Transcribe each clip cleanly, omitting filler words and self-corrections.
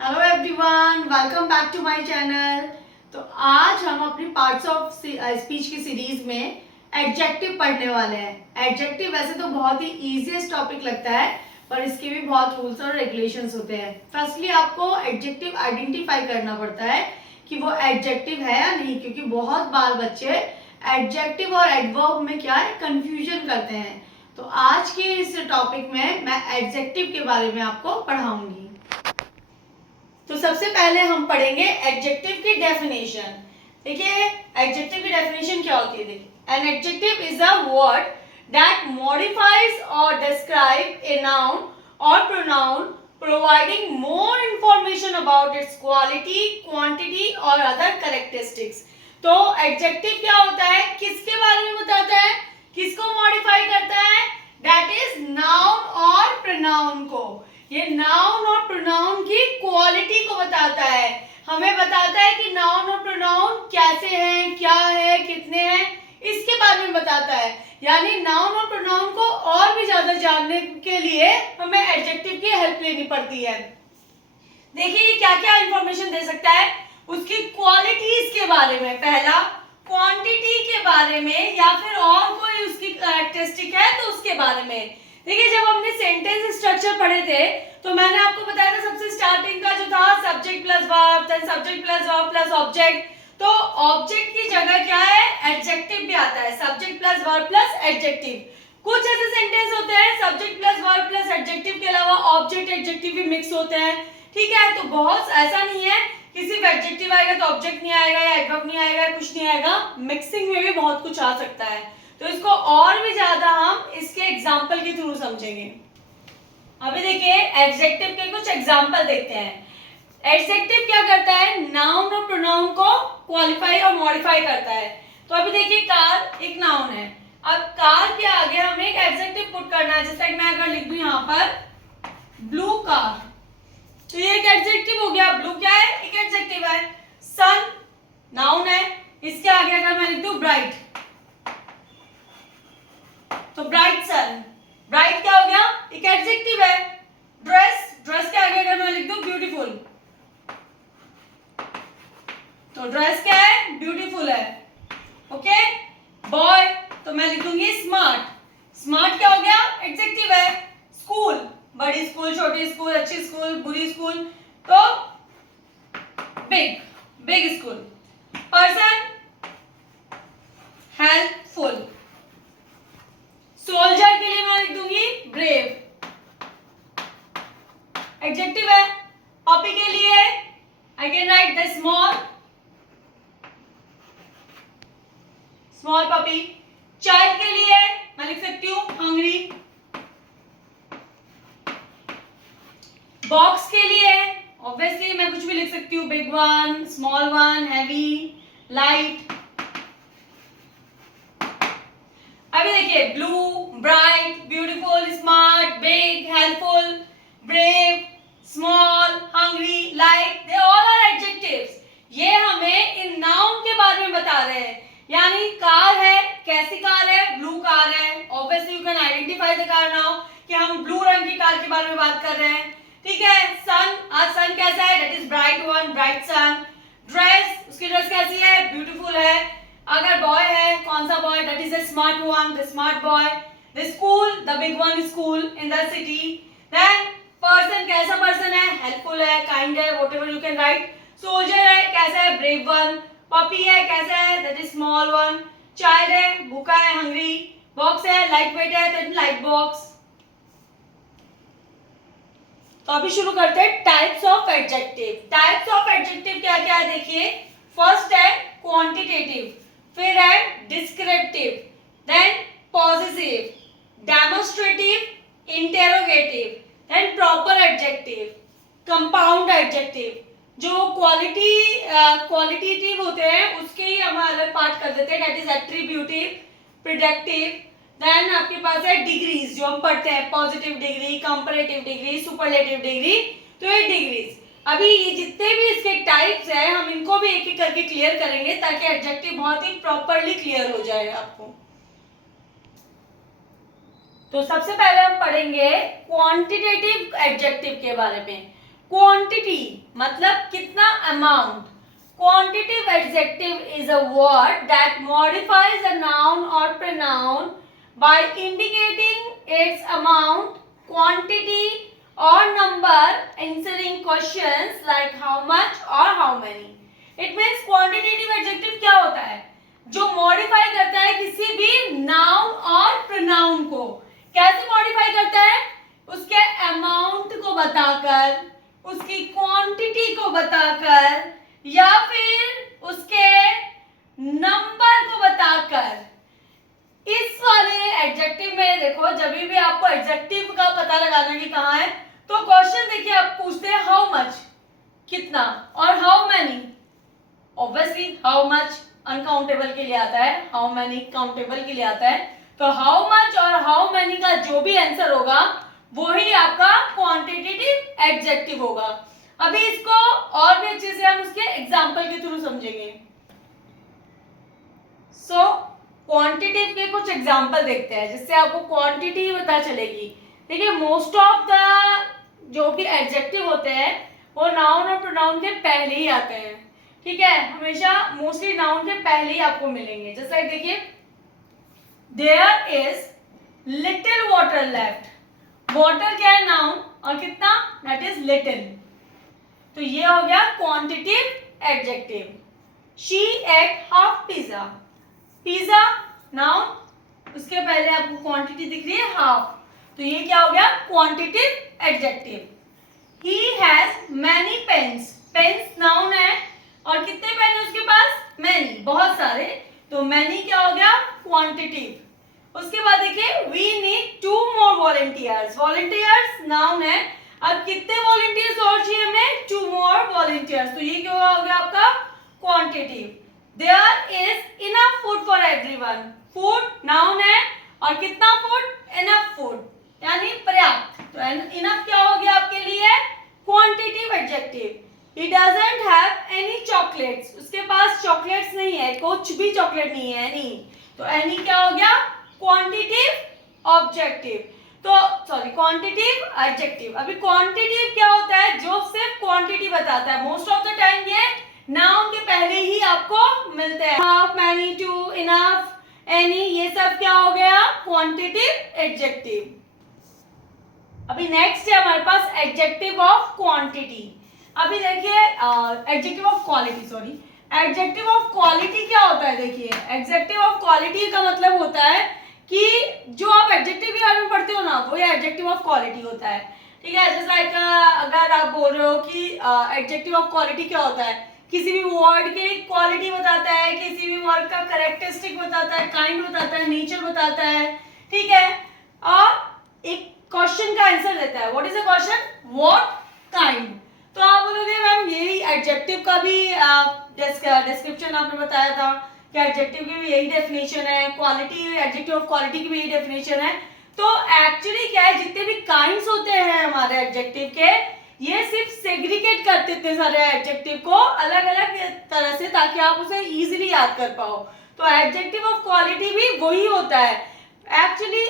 Hello everyone, welcome back to my channel. तो आज हम अपनी पार्ट्स ऑफ स्पीच की सीरीज में एडजेक्टिव पढ़ने वाले हैं। एडजेक्टिव वैसे तो बहुत ही इजीएस्ट टॉपिक लगता है, पर इसके भी बहुत रूल्स और रेगुलेशंस होते हैं। फर्स्टली आपको एडजेक्टिव आइडेंटिफाई करना पड़ता है कि वो एडजेक्टिव है या नहीं, क्योंकि बहुत बार बच्चे एडजेक्टिव और एडवर्ब में क्या है कंफ्यूजन करते हैं। तो आज के इस टॉपिक में मैं एडजेक्टिव के बारे में आपको पढ़ाऊंगी। तो सबसे पहले हम पढ़ेंगे एडजेक्टिव की डेफिनेशन। देखिए एडजेक्टिव की डेफिनेशन क्या होती है। देखिए an adjective is a word that modifies और डिस्क्राइब ए नाउन और pronoun providing more information about it's quality, quantity और अदर कैरेक्टरिस्टिक्स। तो एडजेक्टिव क्या होता है, किसके बारे में बताता है, किसको मॉडिफाई करता है, दैट इज नाउन और प्रोनाउन को। ये नाउन और प्रोनाउन की क्वालिटी को बताता है, हमें बताता है कि नाउन और प्रोनाउन कैसे हैं, क्या है, कितने हैं, इसके बारे में बताता है। यानी नाउन और प्रोनाउन को और भी ज्यादा जानने के लिए हमें एडजेक्टिव की हेल्प लेनी पड़ती है। देखिए ये क्या क्या इंफॉर्मेशन दे सकता है, उसकी क्वालिटीज के बारे में, पहला क्वांटिटी के बारे में, या फिर और कोई उसकी कैरेक्टरिस्टिक है तो उसके बारे में। देखिए जब हमने सेंटेंस स्ट्रक्चर पढ़े थे तो मैंने आपको बताया था सबसे स्टार्टिंग का जो था subject plus verb, then subject plus verb plus object. तो ऑब्जेक्ट की जगह क्या है, एडजेक्टिव भी आता है, subject plus verb plus adjective. कुछ ऐसे सेंटेंस होते हैं subject plus verb plus adjective के अलावा ऑब्जेक्ट एडजेक्टिव भी मिक्स होते हैं, ठीक है। तो बहुत ऐसा नहीं है कि सिर्फ एडजेक्टिव आएगा तो ऑब्जेक्ट नहीं आएगा या एडवर्ब नहीं आएगा, कुछ नहीं आएगा, मिक्सिंग में भी बहुत कुछ आ सकता है। तो इसको और भी ज्यादा हम इसके एग्जाम्पल के थ्रू समझेंगे। अभी देखिए एडजेक्टिव के कुछ एग्जाम्पल देखते हैं। एडजेक्टिव क्या करता है, नाउन और प्रोनाउन को क्वालिफाई और मॉडिफाई करता है। तो अभी देखिए कार एक नाउन है, अब कार के आगे हमें एक एडजेक्टिव पुट करना है। जैसे मैं अगर लिख दूं यहाँ पर ब्लू कार, तो ये एक एडजेक्टिव हो गया। ब्लू क्या है, एक एडजेक्टिव है। सन नाउन है, इसके आगे अगर मैं लिख दूं ब्राइट, तो ब्राइट सन, ब्राइट क्या हो गया, एक एडजेक्टिव है। ड्रेस, ड्रेस के आगे अगर मैं लिख दूं ब्यूटीफुल, तो ड्रेस क्या है, ब्यूटीफुल है, ओके। बॉय, तो मैं लिखूंगी स्मार्ट, स्मार्ट क्या हो गया, एडजेक्टिव है। स्कूल, बड़ी स्कूल, छोटी स्कूल, अच्छी स्कूल, बुरी स्कूल, तो big, big school. Person helpful, soldier के लिए मैं लिख दूंगी ब्रेव, एडजेक्टिव है। पपी के लिए I can write the small, small puppy. Child के लिए मैं लिख सकती हूँ हंग्री। बॉक्स के लिए ऑब्वियसली मैं कुछ भी लिख सकती हूँ, big one, small one, heavy, light. अभी देखिए blue, bright, beautiful, smart, big, helpful, brave, small, hungry, light, they all are adjectives. ये हमें इन नाउन के बारे में बता रहे हैं। यानी कार है, कैसी कार है, ब्लू कार है। Obviously you can identify the car now कि हम ब्लू रंग की कार के बारे में बात कर रहे हैं, ठीक है। सन, आज सन कैसा है, that is bright one, bright sun. Dress, उसकी ड्रेस कैसी है, ब्यूटीफुल है। अगर बॉय है, कौन सा boy, that is the smart one, the smart boy. The school, the big one school in the city. Then person, कैसा पर्सन है, हेल्पफुल है, काइंड है, whatever you can write. Soldier है, कैसा है, ब्रेव वन। पपी है, कैसा है, that is small one. Child है, भूखा है, हंग्री। बॉक्स है, लाइट वेट है, दैट इज लाइट बॉक्स। तो अभी शुरू करते हैं types of adjective. Types of adjective क्या क्या है देखिए। फर्स्ट है क्वांटिटेटिव, फिर है descriptive, then positive, demonstrative, interrogative, then proper adjective, compound adjective. जो क्वालिटेटिव होते हैं उसके ही हम अलग पार्ट कर देते हैं, that is attributive, predictive. Then आपके पास है डिग्रीज, जो हम पढ़ते हैं, positive degree, comparative degree, superlative degree. तो ये डिग्रीज, अभी ये जितने भी इसके टाइप्स हैं हम इनको भी एक एक करके क्लियर करेंगे ताकि एडजेक्टिव बहुत ही प्रॉपर्ली क्लियर हो जाए आपको। तो सबसे पहले हम पढ़ेंगे क्वांटिटेटिव एडजेक्टिव के बारे में। क्वांटिटी मतलब कितना amount. Quantitative adjective is a word that modifies a noun or pronoun by indicating its amount, quantity or number, answering questions like how much or how many. It means quantitative adjective क्या होता है? जो modify करता है किसी भी noun और pronoun को. कैसे modify करता है? उसके amount को बताकर, उसकी quantity को बताकर, या फिर उसके नंबर को बताकर. इस वाले एडजेक्टिव में देखो, जब भी आपको एडजेक्टिव का पता लगाना कि कहाँ है, तो क्वेश्चन देखिए आप पूछते हैं हाउ मच, कितना, और how many. Obviously how much uncountable के लिए आता है, हाउ मैनी काउंटेबल के लिए आता है. तो हाउ मच और हाउ मैनी का जो भी आंसर होगा वही आपका क्वांटिटेटिव एडजेक्टिव होगा. अभी इसको और भी अच्छे से हम उसके एग्जाम्पल के थ्रू समझेंगे. सो क्वांटिटिव के कुछ एग्जाम्पल देखते हैं जिससे आपको क्वांटिटी पता चलेगी. देखिए मोस्ट ऑफ द जो भी एडजेक्टिव होते हैं वो नाउन और प्रोनाउन के पहले ही आते हैं. ठीक है, हमेशा मोस्टली नाउन के पहले ही आपको मिलेंगे. जैसे देखिए there is little water left. Water क्या है? नाउन. और कितना? That is little. तो ये हो गया quantitative adjective. She ate half pizza. Pizza noun, उसके पहले आपको क्वांटिटी दिख रही है हाफ, तो ये क्या हो गया? Quantitative adjective. He has many pens. Pens noun है और कितने पेन है उसके पास? मैनी, बहुत सारे. तो मैनी क्या हो गया? क्वांटिटिव. उसके बाद देखिए we need 2 more volunteers. Volunteers noun है. अब कितने वॉलंटियर्स और चाहिए हमें? 2 more volunteers. तो ये क्या हो गया आपका? Quantitative. There is enough food for everyone. Food noun है और कितना food? Enough food यानी पर्याप्त. तो enough क्या हो गया आपके लिए? Quantitative adjective. He doesn't have any chocolates. उसके पास चॉकलेट्स नहीं है, कुछ भी चॉकलेट नहीं है. any. तो any क्या हो गया? Quantitative objective. तो सॉरी क्वांटिटिव एडजेक्टिव. अभी क्वांटिटिव क्या होता है? जो सिर्फ क्वांटिटी बताता है. मोस्ट ऑफ द टाइम ये नाउन के पहले ही आपको मिलते हैं. Half, many, two, enough, any, ये सब क्या हो गया? Quantitative adjective. अभी नेक्स्ट है हमारे पास एडजेक्टिव ऑफ क्वांटिटी. अभी देखिए adjective of quality, sorry adjective of quality क्या होता है? देखिए एडजेक्टिव ऑफ क्वालिटी का मतलब होता है कि जो आप एडजेक्टिव के बारे में पढ़ते हो ना, वो ये एडजेक्टिव ऑफ क्वालिटी होता है. ठीक है, जैसे लाइक अगर आप बोल रहे हो कि एडजेक्टिव ऑफ क्वालिटी क्या होता है? किसी भी वर्ड की क्वालिटी बताता है, किसी भी वर्ड का कैरेक्टरिस्टिक बताता है, काइंड बताता है, नेचर बताता है. ठीक है, और एक क्वेश्चन का आंसर देता है. What is the question? What kind. तो आप बोलोगे मैम यही एडजेक्टिव का भी डिस्क्रिप्शन आपने बताया था कि एडजेक्टिव की भी यही डेफिनेशन है, क्वालिटी एडजेक्टिव ऑफ क्वालिटी की भी यही डेफिनेशन है. तो एक्चुअली क्या है, जितने भी काइंड्स होते हैं हमारे एडजेक्टिव के, ये सिर्फ सेग्रीगेट करते थे सारे एडजेक्टिव को अलग अलग तरह से, ताकि आप उसे इजीली याद कर पाओ. तो एडजेक्टिव ऑफ क्वालिटी भी वही होता है. एक्चुअली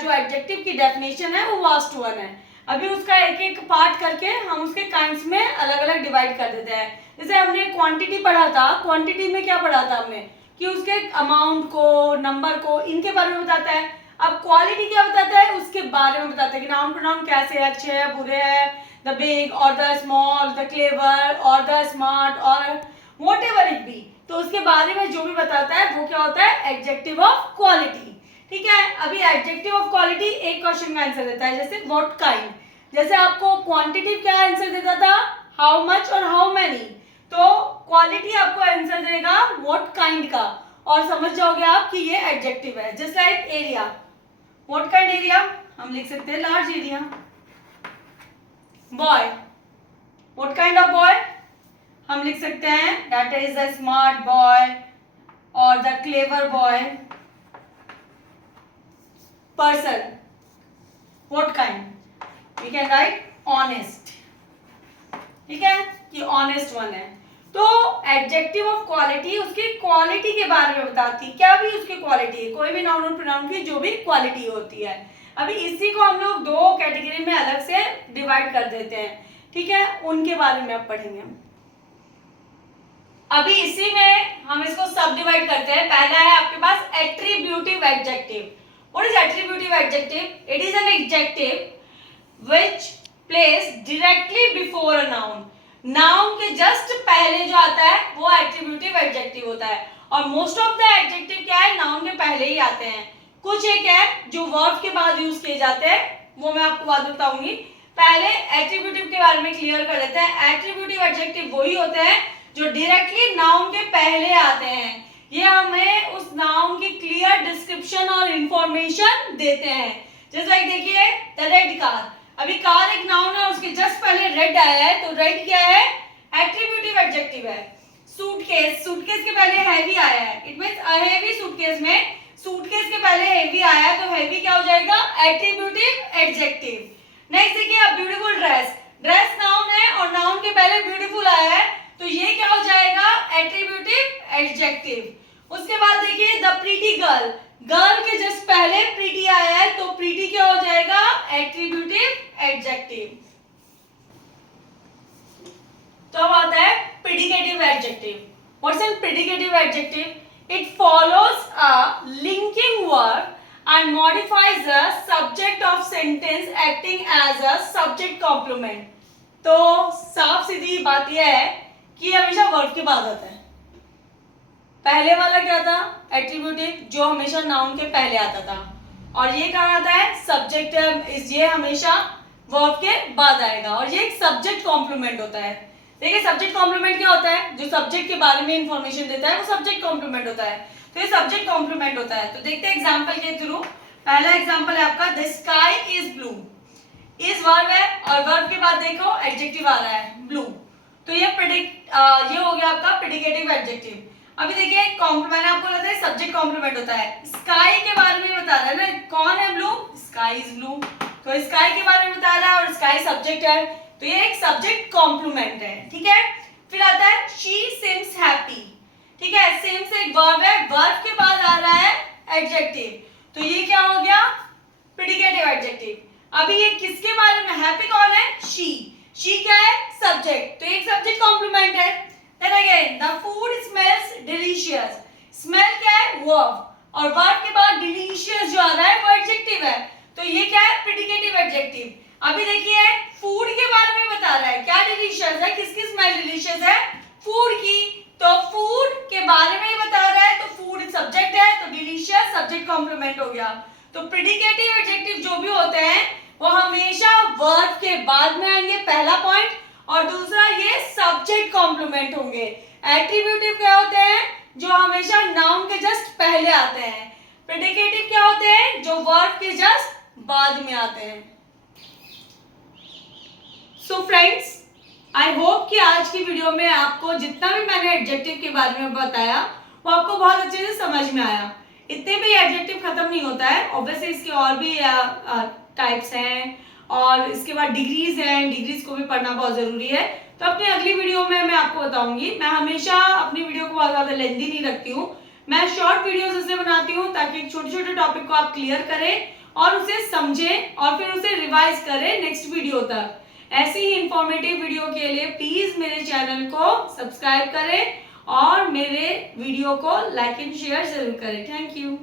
जो एडजेक्टिव की डेफिनेशन है वो वास्ट वन है. अभी उसका एक एक पार्ट करके हम उसके काइंड्स में अलग अलग डिवाइड कर देते हैं. जैसे हमने क्वांटिटी पढ़ा था, क्वांटिटी में क्या पढ़ा था हमने कि उसके अमाउंट को, नंबर को, इनके बारे में बताता है. अब क्वालिटी क्या बताता है? उसके बारे में बताता है कि नाउन प्रोनाउन कैसे है, अच्छे है, बुरे है, द बिग और द स्मॉल, द क्लेवर और द स्मार्ट और व्हाटएवर इट बी. तो उसके बारे में जो भी बताता है वो क्या होता है? Adjective of quality. ठीक है, अभी एडजेक्टिव ऑफ क्वालिटी एक क्वेश्चन का आंसर देता है, जैसे व्हाट काइंड. जैसे आपको क्वांटिटिव क्या आंसर देता था? हाउ मच और हाउ मैनी. तो क्वालिटी आपको आंसर देगा व्हाट काइंड का, और समझ जाओगे आप कि ये एडजेक्टिव है. Just like area. What kind area? हम लिख सकते हैं large area. Boy. What kind of boy? हम लिख सकते हैं that is the smart boy और the clever boy. Person. What kind? We can write honest. ठीक है, कि ऑनेस्ट वन है. तो एडजेक्टिव ऑफ क्वालिटी उसकी क्वालिटी के बारे में बताती है, क्या भी उसकी क्वालिटी है, कोई भी नाउन और प्रोनाउन की जो भी क्वालिटी होती है. अभी इसी को हम लोग दो कैटेगरी में अलग से डिवाइड कर देते हैं. ठीक है, उनके बारे में अब पढ़ेंगे हम। अभी इसी में हम इसको सब डिवाइड करते हैं। पहला है आपके पास attributive adjective. What is attributive adjective? It is an adjective which place directly before a noun. Noun के जस्ट पहले जो आता है वो एट्रीब्यूटिव एडजेक्टिव होता है। और मोस्ट ऑफ द एडजेक्टिव क्या है, नाउन के पहले ही आते हैं। कुछ एक है जो वर्ब के बाद यूज किए जाते हैं, वो मैं आपको बाद बताऊंगी। पहले एट्रीब्यूटिव के बारे में क्लियर कर लेते हैं। एट्रीब्यूटिव एडजेक्टिव वही होते हैं जो डायरेक्टली नाउन के पहले आते हैं। ये हमें उस नाउन की क्लियर डिस्क्रिप्शन और इंफॉर्मेशन देते हैं। जैसे देखिए द रेड कार, अभी कार एक नाउन है, उसके जस्ट पहले रेड आया है, तो रेड क्या है, एट्रीब्यूटिव एडजेक्टिव है। सूटकेस, सूटकेस के पहले हैवी आया है, it means a heavy suitcase में सूटकेस के पहले हैवी आया है, तो हैवी क्या हो जाएगा, एट्रीब्यूटिव एडजेक्टिव। नेक्स्ट देखिए अब ब्यूटीफुल ड्रेस, ड्रेस नाउन है और नाउन के पहले ब्यूटीफुल आया है, तो ये क्या हो जाएगा, एट्रीब्यूटिव एडजेक्टिव। उसके बाद देखिए द प्रीटी गर्ल, गर्ल के जस्ट पहले प्रीटी आया है, तो प्रीटी क्या हो जाएगा, एट्रीब्यूटिव एडजेक्टिव। तो अब आता है predicative adjective. What's an predicative adjective? It follows a linking verb and modifies the subject of sentence acting as a subject complement. तो साफ सीधी बात यह है कि हमेशा वर्ब के बाद आता है। पहले वाला क्या था, एट्रीब्यूटिव, जो हमेशा नाउन के पहले आता था, और ये कहाँ आता है, सब्जेक्ट, ये हमेशा वर्ब के बाद आएगा, और ये एक सब्जेक्ट कॉम्प्लीमेंट होता है। देखिए सब्जेक्ट कॉम्प्लीमेंट क्या होता है, जो सब्जेक्ट के बारे में इंफॉर्मेशन देता है वो सब्जेक्ट कॉम्प्लीमेंट होता है। तो ये सब्जेक्ट कॉम्प्लीमेंट होता है। तो देखते हैं एग्जांपल के थ्रू। पहला एग्जांपल है आपका the sky is blue. Is verb है और वर्ब के बाद देखो एडजेक्टिव आ रहा है ब्लू, तो ये ये हो गया आपका प्रेडिकेटिव एडजेक्टिव। अभी देखिए मैंने आपको बताया है सब्जेक्ट कॉम्प्लीमेंट होता है। स्काई के बारे में बता रहा है ना, कौन है ब्लू, स्काई इज ब्लू, तो स्काई के बारे में बता रहा है और स्काई सब्जेक्ट है, तो ये एक सब्जेक्ट कॉम्प्लीमेंट है। ठीक है, फिर आता है शी सीम्स हैप्पी। ठीक है, सीम्स एक वर्ब है, वर्ब के बाद आ रहा है एडजेक्टिव, तो ये क्या हो गया, प्रेडिकेटिव एडजेक्टिव। अभी ये किसके बारे में, हैप्पी कौन है, शी क्या है, सब्जेक्ट, तो एक सब्जेक्ट कॉम्प्लीमेंट है। Then again the food smells delicious, smell क्या है, वर्ब, और वर्ब के बाद डिलीशियस जो आ रहा है वो एडजेक्टिव है, तो ये क्या है, प्रेडिकेटिव एडजेक्टिव। अभी देखिए फूड के बारे में बता रहा है, क्या डिलीशियस है, किसकी स्मेल डिलीशियस है, फूड की, तो फूड के बारे में ही बता रहा है, तो फूड सब्जेक्ट है, तो डिलीशियस सब्जेक्ट कॉम्प्लीमेंट हो गया। तो प्रेडिकेटिव एडजेक्टिव जो भी होते हैं वो हमेशा वर्ब के बाद में आएंगे, पहला पॉइंट, और दूसरा ये सब्जेक्ट कॉम्प्लीमेंट होंगे। एट्रीब्यूटिव क्या होते हैं, जो हमेशा नाउन के जस्ट पहले आते हैं। प्रेडिकेटिव क्या होते हैं, जो वर्ब के जस्ट बाद में आते हैं। सो फ्रेंड्स, आई होप कि आज की वीडियो में आपको जितना भी मैंने एडजेक्टिव के बारे में बताया वो आपको बहुत अच्छे से समझ में आया। इतने भी एडजेक्टिव खत्म नहीं होता है, ऑब्वियसली इसके और भी टाइप्स हैं और इसके बाद डिग्रीज हैं, डिग्रीज को भी पढ़ना बहुत जरूरी है। तो अपनी अगली वीडियो में मैं आपको बताऊंगी। मैं हमेशा अपनी वीडियो को बहुत ज्यादा लेंथी नहीं रखती हूँ, मैं शॉर्ट वीडियोस इसलिए बनाती हूँ ताकि छोटे छोटे टॉपिक को आप क्लियर करें और उसे समझें और फिर उसे रिवाइज करें नेक्स्ट वीडियो तक। ऐसी ही इंफॉर्मेटिव वीडियो के लिए प्लीज मेरे चैनल को सब्सक्राइब करें और मेरे वीडियो को लाइक एंड शेयर जरूर करें। Thank you.